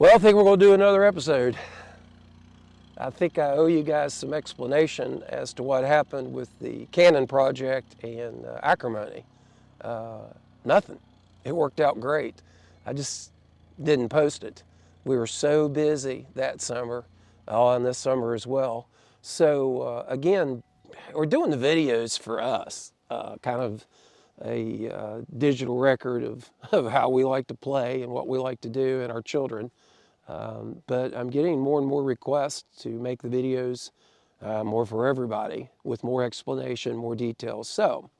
Well, I think we're going to do another episode. I think I owe you guys some explanation as to what happened with the Canon project and acrimony. Nothing. It worked out great. I just didn't post it. We were so busy that summer, and this summer as well. So again, we're doing the videos for us, kind of a digital record of how we like to play and what we like to do and our children. But I'm getting more and more requests to make the videos more for everybody with more explanation, more details. So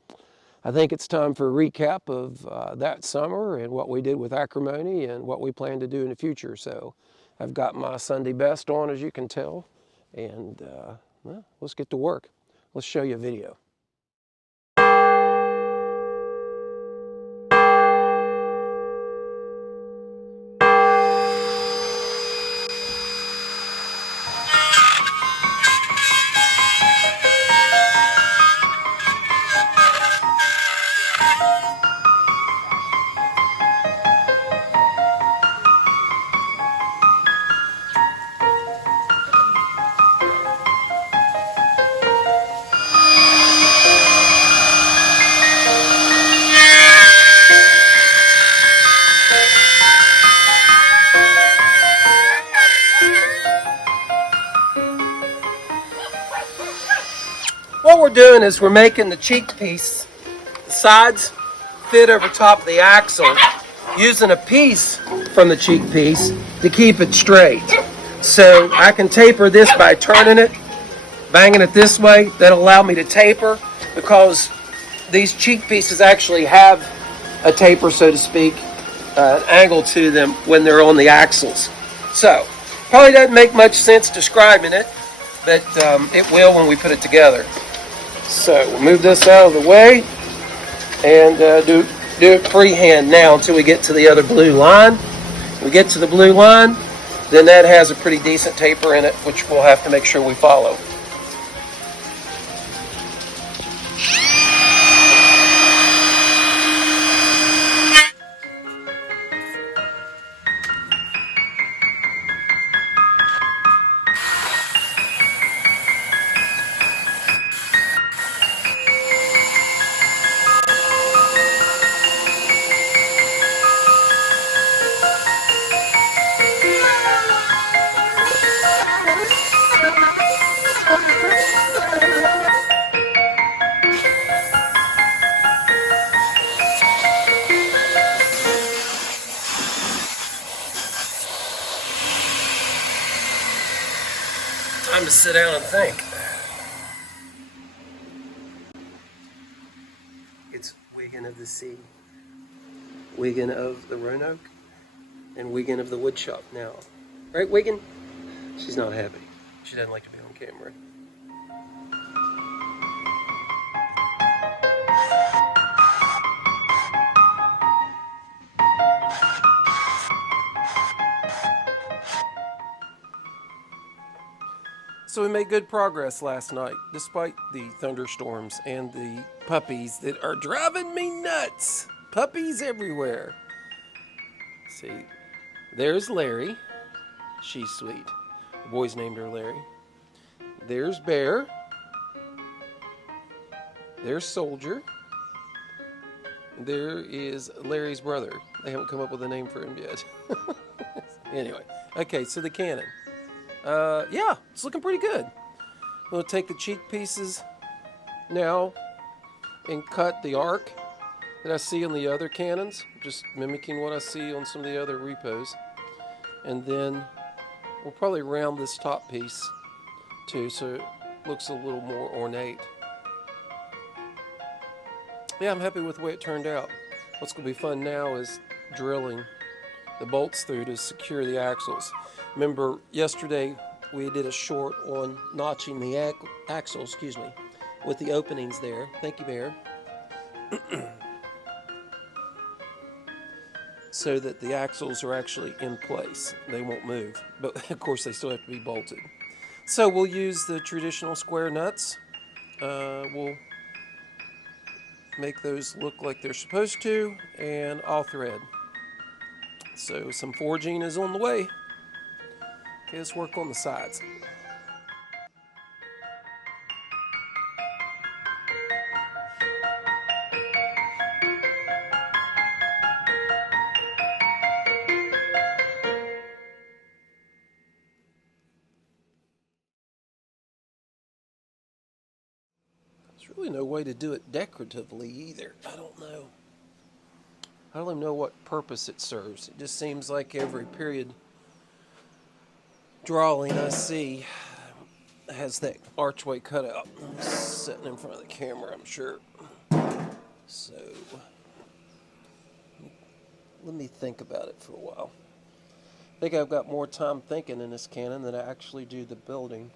I think it's time for a recap of that summer and what we did with acrimony and what we plan to do in the future. So I've got my Sunday best on, as you can tell, and well, let's get to work. Let's show you a video. What we're doing is we're making the cheek piece, the sides fit over top of the axle, using a piece from the cheek piece to keep it straight. So I can taper this by turning it, banging it this way. That'll allow me to taper because these cheek pieces actually have a taper, so to speak, an angle to them when they're on the axles. So probably doesn't make much sense describing it, but it will when we put it together. So we'll move this out of the way and do it freehand now until we get to the other blue line. When we get to the blue line, then that has a pretty decent taper in it, which we'll have to make sure we follow. Time to sit down and think. It's Wiggin of the Sea, Wiggin of the Roanoke, and Wiggin of the Woodshop now. Right, Wiggin? She's not happy. She doesn't like to be on camera. So we made good progress last night, despite the thunderstorms and the puppies that are driving me nuts. Puppies everywhere. See, there's Larry. She's sweet. The boys named her Larry. There's Bear. There's Soldier. There is Larry's brother. They haven't come up with a name for him yet. Anyway, okay, so the Canon. Yeah, it's looking pretty good. We'll take the cheek pieces now and cut the arc that I see on the other Canons, just mimicking what I see on some of the other repos. And then we'll probably round this top piece too, so it looks a little more ornate. Yeah, I'm happy with the way it turned out. What's going to be fun now is drilling the bolts through to secure the axles. Remember, yesterday we did a short on notching the axle, with the openings there. Thank you, Bear. So that the axles are actually in place. They won't move, but of course they still have to be bolted. So we'll use the traditional square nuts. We'll make those look like they're supposed to, and all thread. So some forging is on the way. Okay, let's work on the sides. There's really no way to do it decoratively either. I don't know. I don't even know what purpose it serves. It just seems like every period drawing I see has that archway cut out. I'm sitting in front of the camera, I'm sure. So let me think about it for a while. I think I've got more time thinking in this canon than I actually do the building.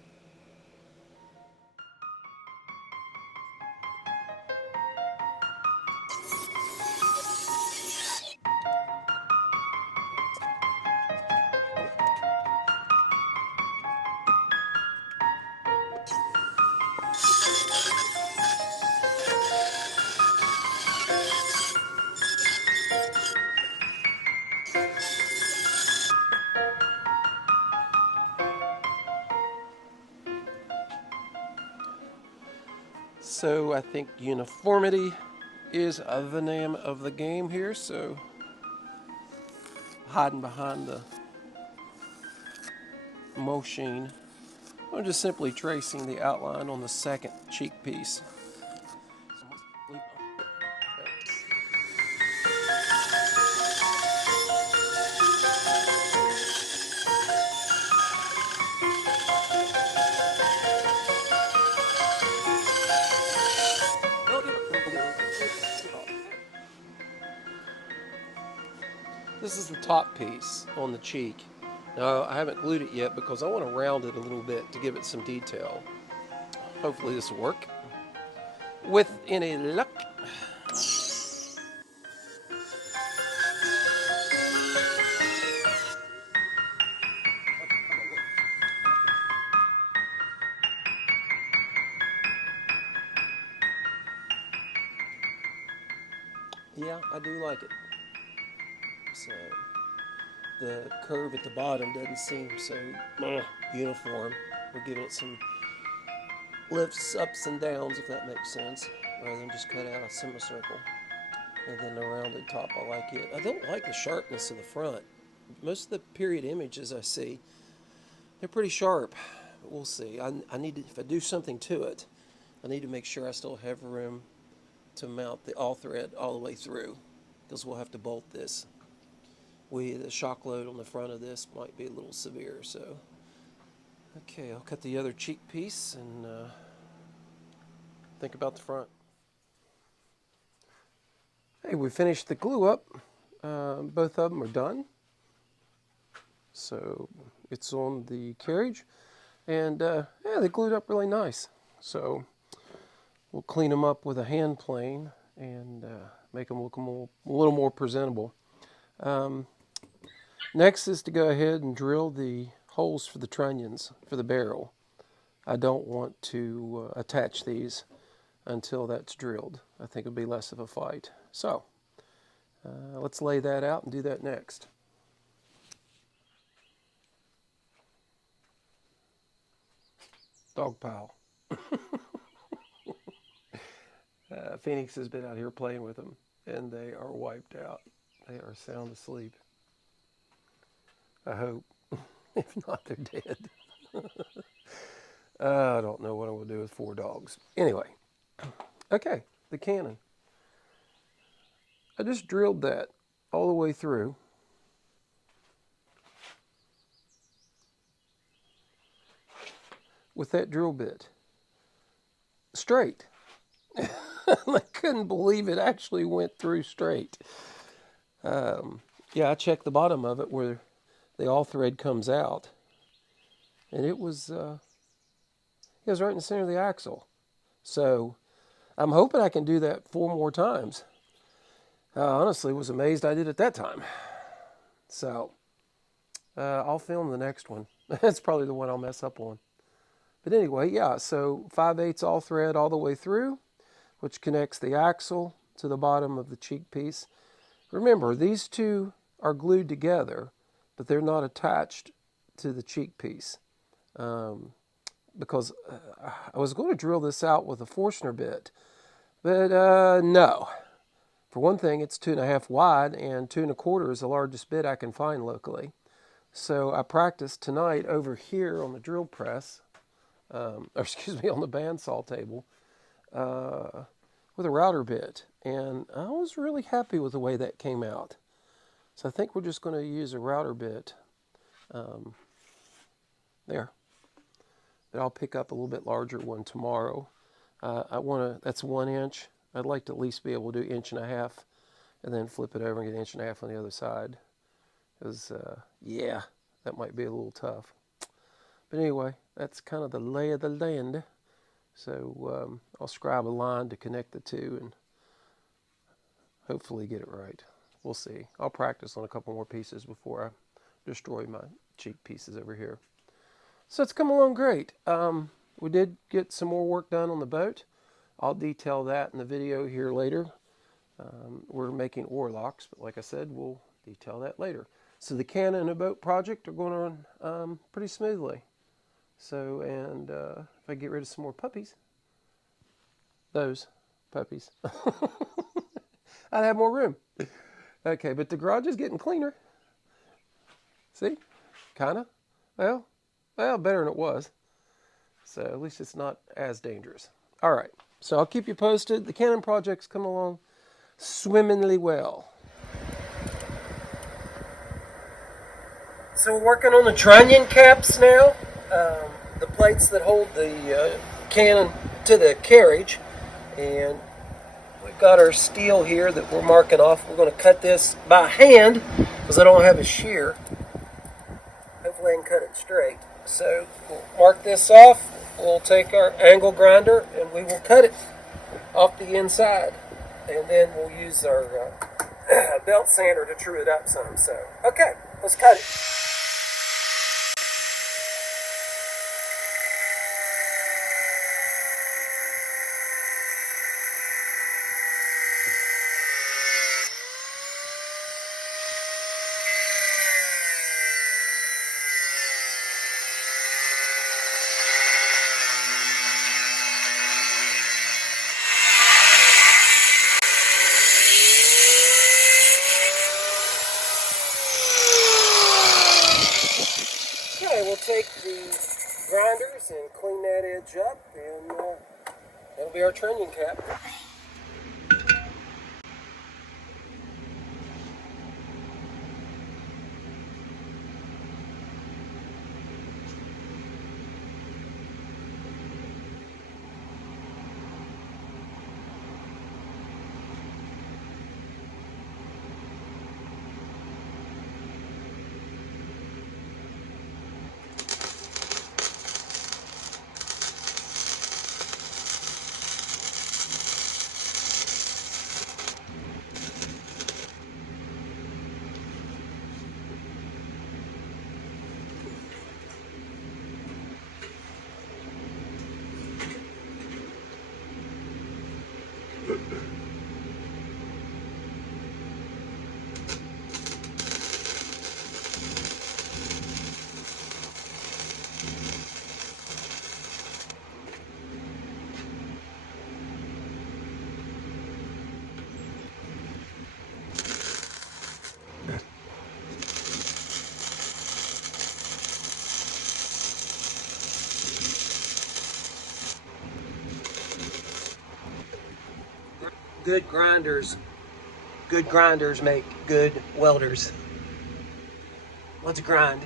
So I think uniformity is the name of the game here. So hiding behind the machine, I'm just simply tracing the outline on the second cheek piece. This is the top piece on the cheek. Now, I haven't glued it yet because I want to round it a little bit to give it some detail. Hopefully this will work. With any luck. Yeah, I do like it. So the curve at the bottom doesn't seem so uniform. We're giving it some lifts, ups and downs, if that makes sense, rather than just cut out a semicircle. And then the rounded top, I like it. I don't like the sharpness of the front. Most of the period images I see, they're pretty sharp. But we'll see. I need to, if I do something to it, I need to make sure I still have room to mount the all thread all the way through, because we'll have to bolt this. The shock load on the front of this might be a little severe, so. Okay, I'll cut the other cheek piece and think about the front. Hey, we finished the glue up. Both of them are done. So it's on the carriage, and yeah, they glued up really nice. So we'll clean them up with a hand plane and make them look a little more presentable. Next is to go ahead and drill the holes for the trunnions for the barrel. I don't want to attach these until that's drilled. I think it'll be less of a fight. So let's lay that out and do that next. Dog pile. Phoenix has been out here playing with them, and they are wiped out. They are sound asleep. I hope. If not, they're dead. I don't know what I'm going to do with 4 dogs. Anyway, okay, the cannon. I just drilled that all the way through. With that drill bit. Straight. I couldn't believe it actually went through straight. Yeah, I checked the bottom of it where the all thread comes out, and it was right in the center of the axle. So I'm hoping I can do that 4 more times. I honestly was amazed I did it that time. So I'll film the next one. That's probably the one I'll mess up on. But anyway, yeah, so 5/8 all thread all the way through, which connects the axle to the bottom of the cheek piece. Remember, these two are glued together, but they're not attached to the cheek piece, because I was going to drill this out with a Forstner bit, but no. For one thing, it's 2.5 wide, and 2.25 is the largest bit I can find locally. So I practiced tonight over here on the drill press, or excuse me, on the bandsaw table, with a router bit, and I was really happy with the way that came out. So I think we're just going to use a router bit there. But I'll pick up a little bit larger one tomorrow. That's 1 inch. I'd like to at least be able to do 1.5 inches and then flip it over and get 1.5 inches on the other side. Because, yeah, that might be a little tough. But anyway, that's kind of the lay of the land. So I'll scribe a line to connect the two and hopefully get it right. We'll see. I'll practice on a couple more pieces before I destroy my cheek pieces over here. So it's come along great. We did get some more work done on the boat. I'll detail that in the video here later. We're making oar locks, but like I said, we'll detail that later. So the Canon and the boat project are going on pretty smoothly. So, and if I get rid of some more puppies, those puppies, I'd have more room. Okay, but the garage is getting cleaner. See? Kinda. Well, better than it was. So at least it's not as dangerous. All right, so I'll keep you posted. The Canon project's come along swimmingly well. So we're working on the trunnion caps now, the plates that hold the Canon to the carriage, and we've got our steel here that we're marking off. We're going to cut this by hand because I don't have a shear. Hopefully I can cut it straight. So we'll mark this off. We'll take our angle grinder and we will cut it off the inside, and then we'll use our belt sander to true it up some. So okay, let's cut it. We'll take the grinders and clean that edge up, and that'll be our trunnion cap. Good grinders make good welders. Let's grind.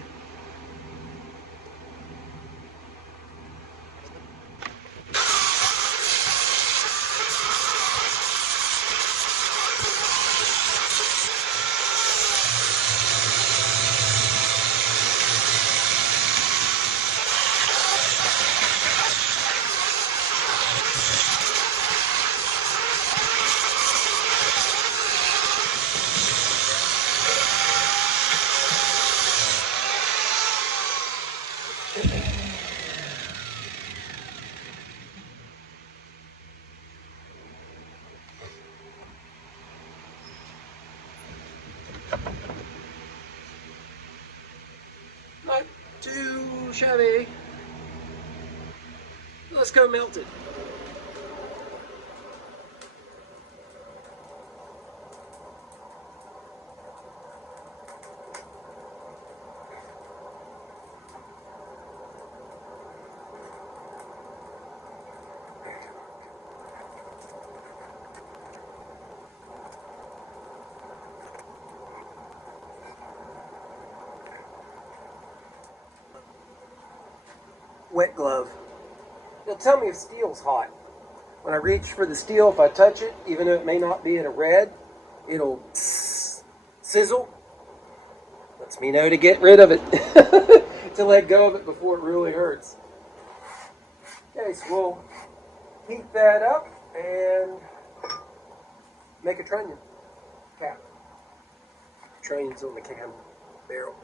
Chevy. Let's go melt it. Wet glove. It'll tell me if steel's hot. When I reach for the steel, if I touch it, even though it may not be at a red, it'll sizzle. Lets me know to get rid of it, to let go of it before it really hurts. Okay, so we'll heat that up and make a trunnion cap. Trunnion's on the cam barrel.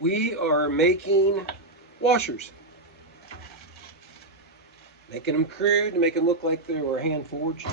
We are making washers. Making them crude to make them look like they were hand forged.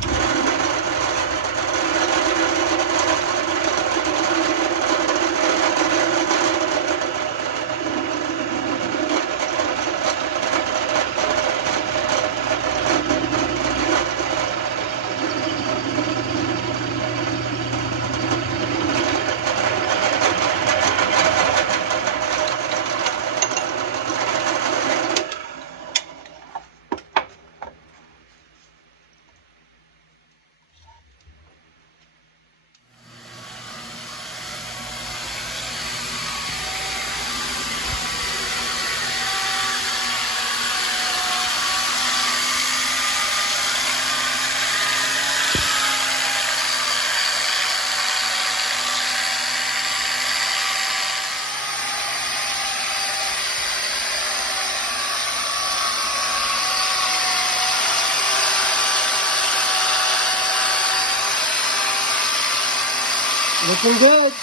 Looking good.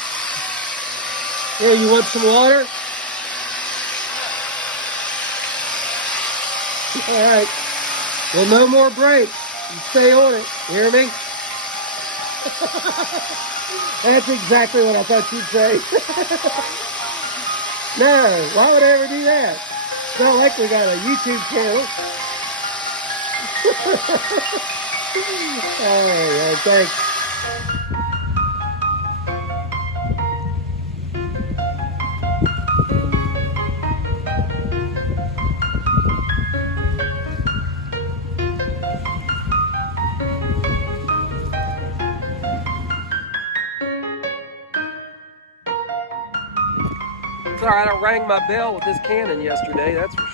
Here, you want some water? All right. Well, no more breaks. You stay on it. You hear me? That's exactly what I thought you'd say. No, why would I ever do that? It's not like we got a YouTube channel. All right, thanks. It's all right, I rang my bell with this Canon yesterday, that's for